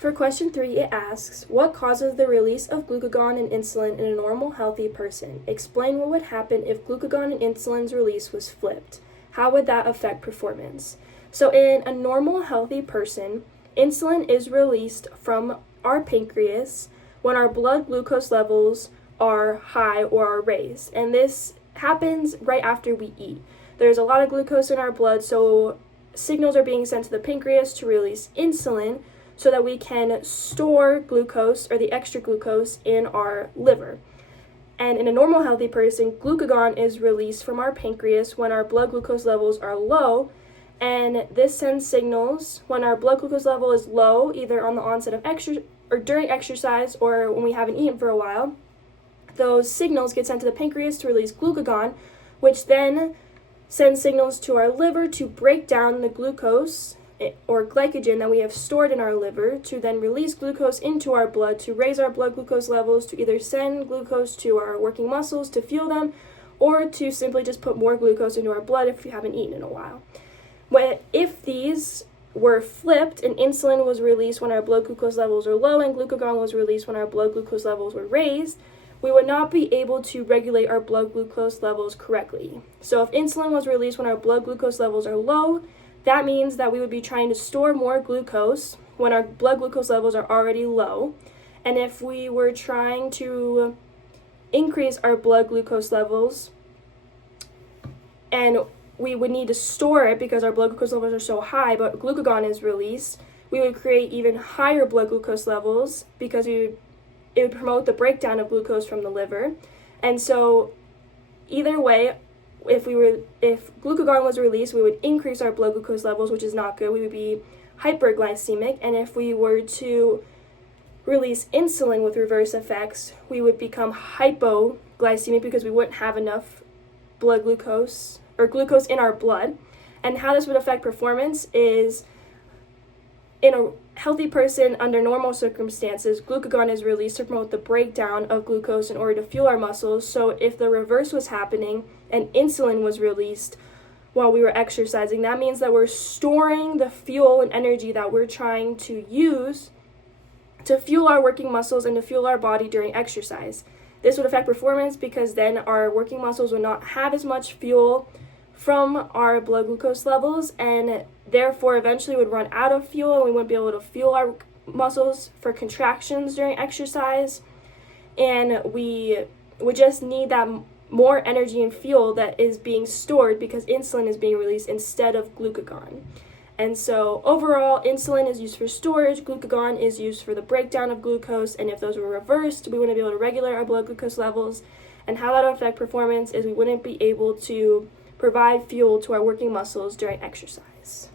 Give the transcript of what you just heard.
For question 3, it asks, what causes the release of glucagon and insulin in a normal, healthy person? Explain what would happen if glucagon and insulin's release was flipped. How would that affect performance? So in a normal, healthy person, insulin is released from our pancreas when our blood glucose levels are high or are raised. And this happens right after we eat. There's a lot of glucose in our blood, so signals are being sent to the pancreas to release insulin so that we can store glucose or the extra glucose in our liver. And in a normal healthy person, glucagon is released from our pancreas when our blood glucose levels are low, and this sends signals when our blood glucose level is low, either on the onset of during exercise or when we haven't eaten for a while. Those signals get sent to the pancreas to release glucagon, which then sends signals to our liver to break down the glucose or glycogen that we have stored in our liver to then release glucose into our blood to raise our blood glucose levels, to either send glucose to our working muscles to fuel them, or to simply just put more glucose into our blood if we haven't eaten in a while. But if these were flipped and insulin was released when our blood glucose levels are low and glucagon was released when our blood glucose levels were raised, we would not be able to regulate our blood glucose levels correctly. So if insulin was released when our blood glucose levels are low, that means that we would be trying to store more glucose when our blood glucose levels are already low. And if we were trying to increase our blood glucose levels, and we would need to store it because our blood glucose levels are so high, but glucagon is released, we would create even higher blood glucose levels because it would promote the breakdown of glucose from the liver. And so either way, if glucagon was released, we would increase our blood glucose levels, which is not good. We would be hyperglycemic. And if we were to release insulin with reverse effects, we would become hypoglycemic because we wouldn't have enough blood glucose or glucose in our blood. And how this would affect performance is, in a healthy person under normal circumstances, glucagon is released to promote the breakdown of glucose in order to fuel our muscles. So if the reverse was happening and insulin was released while we were exercising, that means that we're storing the fuel and energy that we're trying to use to fuel our working muscles and to fuel our body during exercise. This would affect performance because then our working muscles would not have as much fuel from our blood glucose levels, and therefore eventually would run out of fuel and we wouldn't be able to fuel our muscles for contractions during exercise, and we would just need that more energy and fuel that is being stored because insulin is being released instead of glucagon. And so overall, insulin is used for storage, glucagon is used for the breakdown of glucose, and if those were reversed, we wouldn't be able to regulate our blood glucose levels. And how that would affect performance is we wouldn't be able to provide fuel to our working muscles during exercise.